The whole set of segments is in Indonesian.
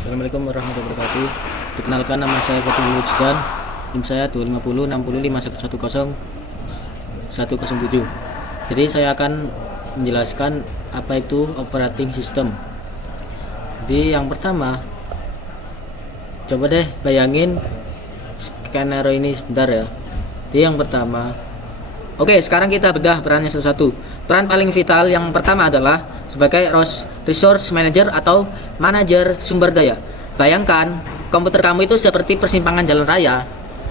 Assalamualaikum warahmatullahi wabarakatuh. Perkenalkan, nama saya Fatul Wujdan. NIM saya 250 60 107. Jadi saya akan menjelaskan apa itu operating system. Jadi yang pertama, coba deh bayangin skenario ini sebentar ya. Jadi yang pertama, oke, sekarang kita bedah perannya satu-satu. Peran paling vital yang pertama adalah sebagai resource manager atau manajer sumber daya. Bayangkan komputer kamu itu seperti persimpangan jalan raya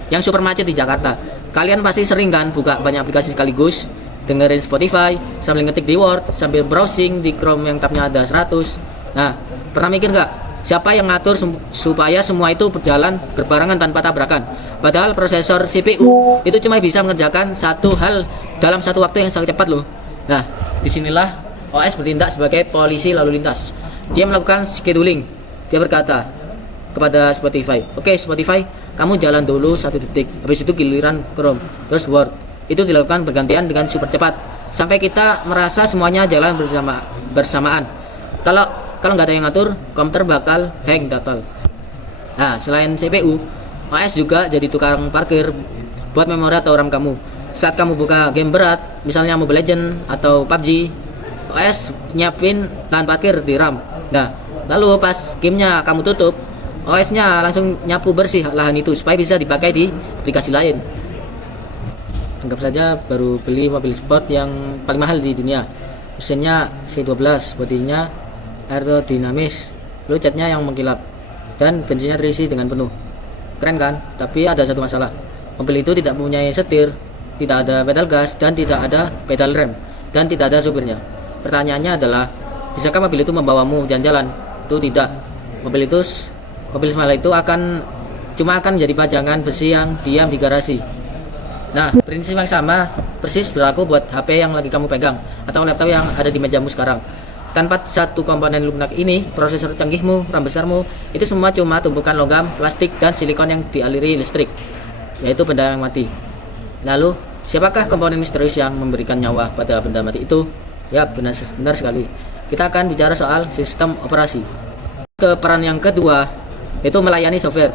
yang super macet di Jakarta. Kalian pasti sering kan buka banyak aplikasi sekaligus, dengerin Spotify, sambil ngetik di Word, sambil browsing di Chrome yang tabnya ada 100. Nah, pernah mikir nggak siapa yang ngatur supaya semua itu berjalan berbarengan tanpa tabrakan? Padahal prosesor CPU itu cuma bisa mengerjakan satu hal dalam satu waktu yang sangat cepat loh. Nah, disinilah OS bertindak sebagai polisi lalu lintas. Dia melakukan scheduling. Dia berkata kepada Spotify, oke Spotify, kamu jalan dulu 1 detik. Habis itu giliran Chrome, terus Word. Itu dilakukan bergantian dengan super cepat sampai kita merasa semuanya jalan bersamaan. Kalau nggak ada yang ngatur, komputer bakal hang total. Nah, selain CPU, OS juga jadi tukang parkir buat memori atau RAM kamu. Saat kamu buka game berat, misalnya Mobile Legends atau PUBG, OS nyiapin lahan parkir di RAM. Nah, lalu pas gamenya kamu tutup, OS-nya langsung nyapu bersih lahan itu supaya bisa dipakai di aplikasi lain. Anggap saja baru beli mobil sport yang paling mahal di dunia. Mesinnya V12, bodinya aerodinamis, lalu catnya yang mengkilap, dan bensinnya terisi dengan penuh. Keren kan? Tapi ada satu masalah. Mobil itu tidak mempunyai setir, tidak ada pedal gas, dan tidak ada pedal rem, dan tidak ada supirnya. Pertanyaannya adalah, bisakah mobil itu membawamu jalan-jalan? Itu tidak. Mobil semala itu akan menjadi pajangan besi yang diam di garasi. Nah, prinsip yang sama persis berlaku buat HP yang lagi kamu pegang atau laptop yang ada di mejamu sekarang. Tanpa satu komponen lunak ini, prosesor canggihmu, RAM besarmu, itu semua cuma tumpukan logam, plastik, dan silikon yang dialiri listrik, yaitu benda yang mati. Lalu, siapakah komponen misterius yang memberikan nyawa pada benda mati itu? Ya, benar sekali. Kita akan bicara soal sistem operasi. Peran yang kedua, itu melayani software.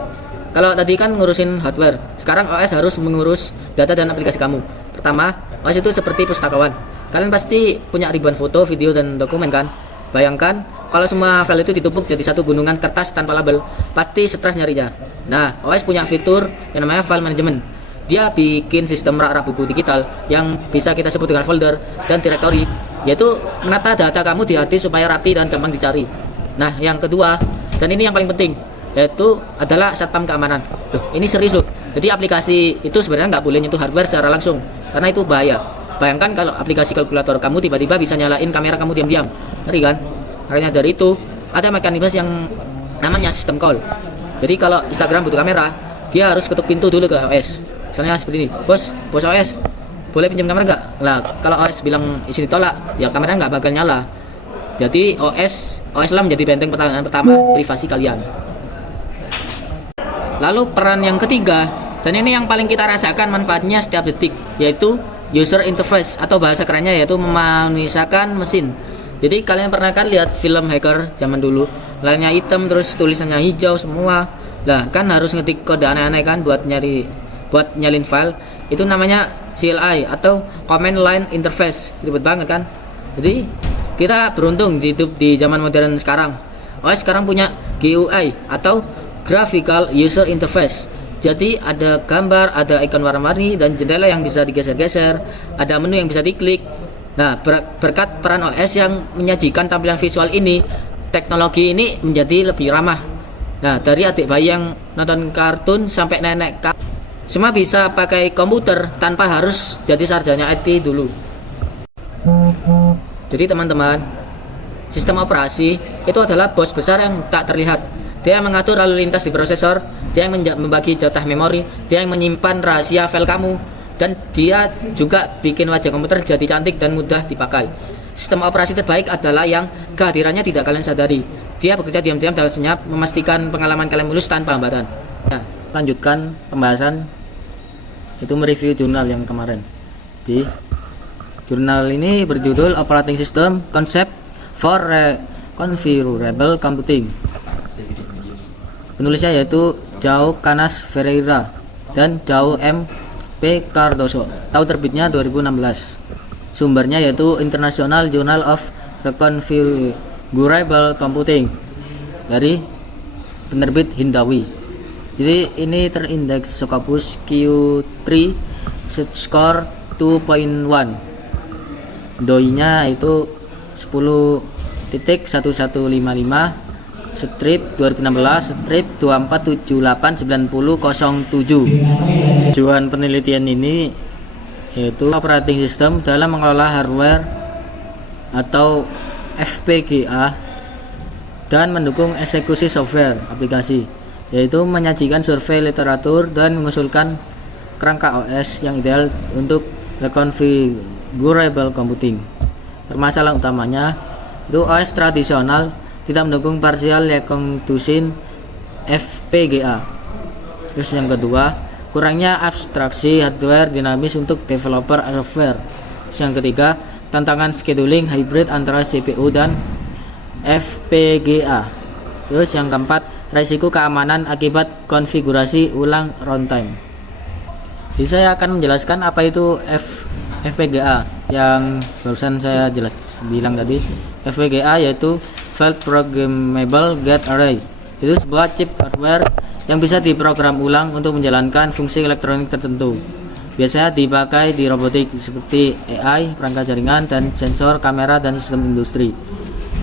Kalau tadi kan ngurusin hardware, sekarang OS harus mengurus data dan aplikasi kamu. Pertama, OS itu seperti pustakawan. Kalian pasti punya ribuan foto, video, dan dokumen kan? Bayangkan, kalau semua file itu ditumpuk jadi satu gunungan kertas tanpa label, pasti stres nyarinya. Nah, OS punya fitur yang namanya file management. Dia bikin sistem rak-rak buku digital yang bisa kita sebut dengan folder dan directory, yaitu menata data kamu di hard disk supaya rapi dan gampang dicari. Nah, yang kedua, dan ini yang paling penting, yaitu adalah satpam keamanan. Loh, ini serius loh. Jadi aplikasi itu sebenarnya nggak boleh nyentuh hardware secara langsung, karena itu bahaya. Bayangkan kalau aplikasi kalkulator kamu tiba-tiba bisa nyalain kamera kamu diam-diam, ngeri kan? Makanya dari itu ada mekanisme yang namanya system call. Jadi kalau Instagram butuh kamera, dia harus ketuk pintu dulu ke OS. Misalnya seperti ini, bos OS, boleh pinjam kamera nggak? Nah, kalau OS bilang isi ditolak, ya kameranya nggak bakal nyala. Jadi OS lah menjadi benteng pertahanan pertama privasi kalian. Lalu peran yang ketiga, dan ini yang paling kita rasakan manfaatnya setiap detik, yaitu user interface atau bahasa kerennya yaitu memanusiakan mesin. Jadi kalian pernah kan lihat film hacker zaman dulu, layarnya hitam terus tulisannya hijau semua. Lah kan harus ngetik kode aneh-aneh kan buat nyalin file. Itu namanya CLI atau Command Line Interface. Ribet banget kan? Jadi kita beruntung hidup di zaman modern sekarang. OS sekarang punya GUI atau Graphical User Interface. Jadi ada gambar, ada ikon warna-warni, dan jendela yang bisa digeser-geser, ada menu yang bisa diklik. Nah, berkat peran OS yang menyajikan tampilan visual ini, teknologi ini menjadi lebih ramah. Nah, dari adik bayi yang nonton kartun sampai nenek, semua bisa pakai komputer tanpa harus jadi sarjana IT dulu. Jadi teman-teman, sistem operasi itu adalah bos besar yang tak terlihat. Dia yang mengatur lalu lintas di prosesor, dia yang membagi jatah memori, dia yang menyimpan rahasia file kamu, dan dia juga bikin wajah komputer jadi cantik dan mudah dipakai. Sistem operasi terbaik adalah yang kehadirannya tidak kalian sadari. Dia bekerja diam-diam dalam senyap, memastikan pengalaman kalian mulus tanpa hambatan. Nah, lanjutkan pembahasan itu mereview jurnal yang kemarin. Di jurnal ini berjudul Operating System Concept for Configurable Computing. Penulisnya yaitu João Canas Ferreira dan João M. P. Cardoso. Tahun terbitnya 2016. Sumbernya yaitu International Journal of Configurable Computing dari penerbit Hindawi. Jadi ini terindeks Scopus Q3 score 2.1. DOI-nya itu 10.1155 strip 2016 strip 24789007. Tujuan penelitian ini yaitu operating system dalam mengelola hardware atau FPGA dan mendukung eksekusi software aplikasi, yaitu menyajikan survei literatur dan mengusulkan kerangka OS yang ideal untuk reconfigurable computing. Permasalahan utamanya itu OS tradisional tidak mendukung partial reconstruction FPGA. Terus yang kedua, kurangnya abstraksi hardware dinamis untuk developer software. Terus yang ketiga, tantangan scheduling hybrid antara CPU dan FPGA. Terus yang keempat, risiko keamanan akibat konfigurasi ulang runtime. Jadi saya akan menjelaskan apa itu FPGA yang barusan saya bilang tadi. FPGA yaitu Field Programmable Gate Array. Itu sebuah chip hardware yang bisa diprogram ulang untuk menjalankan fungsi elektronik tertentu. Biasanya dipakai di robotik seperti AI, perangkat jaringan, dan sensor, kamera, dan sistem industri.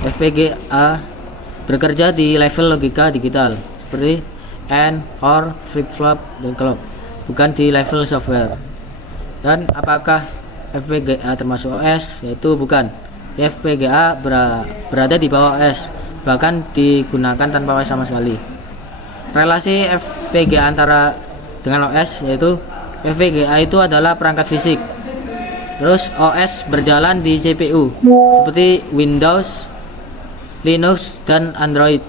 FPGA bekerja di level logika digital seperti AND, OR, flip-flop, dan clock, bukan di level software. Dan apakah FPGA termasuk OS? Yaitu bukan. FPGA berada di bawah OS, bahkan digunakan tanpa OS sama sekali. Relasi FPGA antara dengan OS yaitu FPGA itu adalah perangkat fisik. Terus OS berjalan di CPU seperti Windows, Linux, dan Android.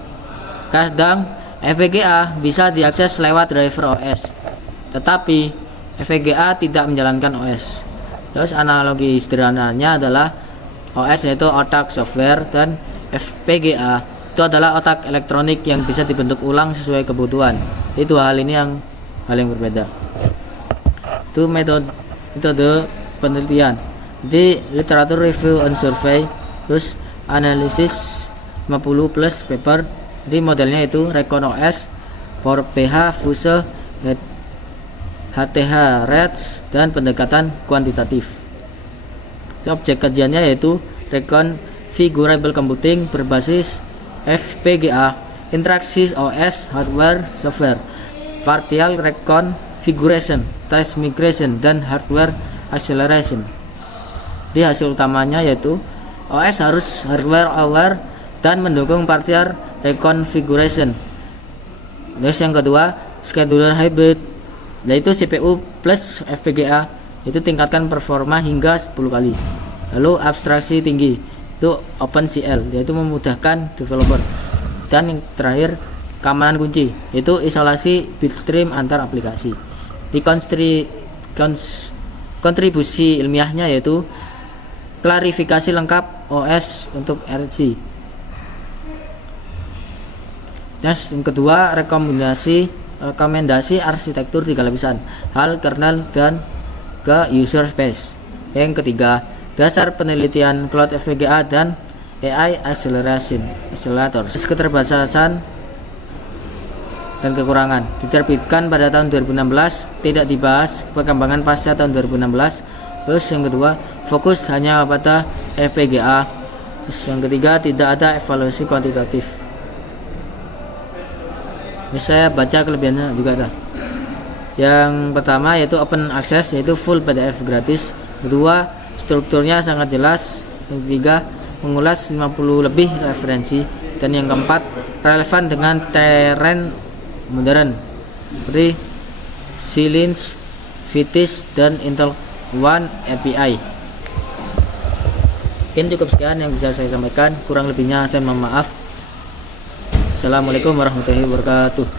Kadang FPGA bisa diakses lewat driver OS, tetapi FPGA tidak menjalankan OS. Terus analogi sederhananya adalah OS yaitu otak software dan FPGA itu adalah otak elektronik yang bisa dibentuk ulang sesuai kebutuhan. Itu hal yang berbeda. Itu metode penelitian. Jadi literatur review and survey, terus analisis 50 plus paper. Jadi modelnya itu Recon OS for PH, Fuse, HTH, REDS, dan pendekatan kuantitatif. Objek kajiannya yaitu reconfigurable computing berbasis FPGA, interaksi OS, hardware, software, partial reconfiguration, test migration, dan hardware acceleration. Di hasil utamanya yaitu OS harus hardware aware dan mendukung partial reconfiguration. Terus yang kedua, scheduler hybrid, yaitu CPU plus FPGA itu tingkatkan performa hingga 10 kali. Lalu abstraksi tinggi itu OpenCL, yaitu memudahkan developer. Dan yang terakhir, keamanan kunci, yaitu isolasi bitstream antar aplikasi. Di kontribusi ilmiahnya yaitu klarifikasi lengkap OS untuk RC. Dan yang kedua, rekomendasi arsitektur 3 lapisan, HAL, kernel, dan ke user space. Yang ketiga, dasar penelitian cloud FPGA dan AI accelerator. Keterbatasan dan kekurangan diterbitkan pada tahun 2016, tidak dibahas perkembangan pasca tahun 2016. Terus yang kedua, fokus hanya pada FPGA. Terus yang ketiga, tidak ada evaluasi kuantitatif. Ini saya baca kelebihannya juga ada. Yang pertama yaitu open access, yaitu full PDF gratis. Kedua, strukturnya sangat jelas. Yang ketiga, mengulas 50 lebih referensi. Dan yang keempat, relevan dengan terrain modern seperti Xilinx, Vitis, dan Intel One API. Mungkin cukup sekian yang bisa saya sampaikan, kurang lebihnya saya mohon maaf. Assalamualaikum warahmatullahi wabarakatuh.